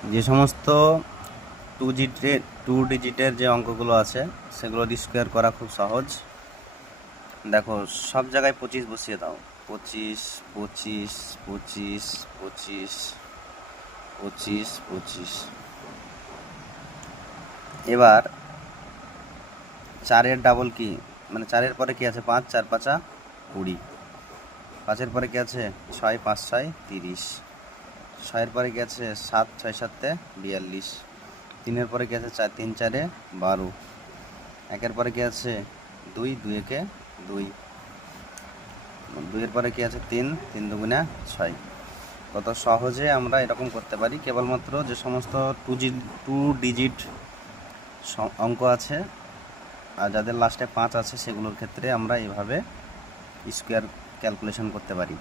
যে সমস্ত টু ডিজিটের যে অঙ্কগুলো আছে সেগুলো স্কোয়ার করা খুব সহজ। দেখো সব জায়গায় 25 বসিয়ে দাও। 25 25 25 25 25 25। এবার 4-এর ডাবল কি, মানে 4-এর পরে কি আছে 5, 4 5 20। 5-এর পরে কি আছে 6, 5 6 30। 6-এর পরে কি আছে 7, 6 7 42। 3-এর পরে কি আছে 4 3 4 12। 1-এর পরে কি আছে 2, 2 1 2। 2-এর পরে কি আছে 3, 3 2 6। কত সহজে আমরা এরকম করতে পারি। কেবলমাত্র যে সমস্ত টু ডিজিট অঙ্ক আছে আর যাদের লাস্টে 5 আছে সেগুলোর ক্ষেত্রে আমরা এইভাবে স্কোয়ার ক্যালকুলেশন করতে পারি।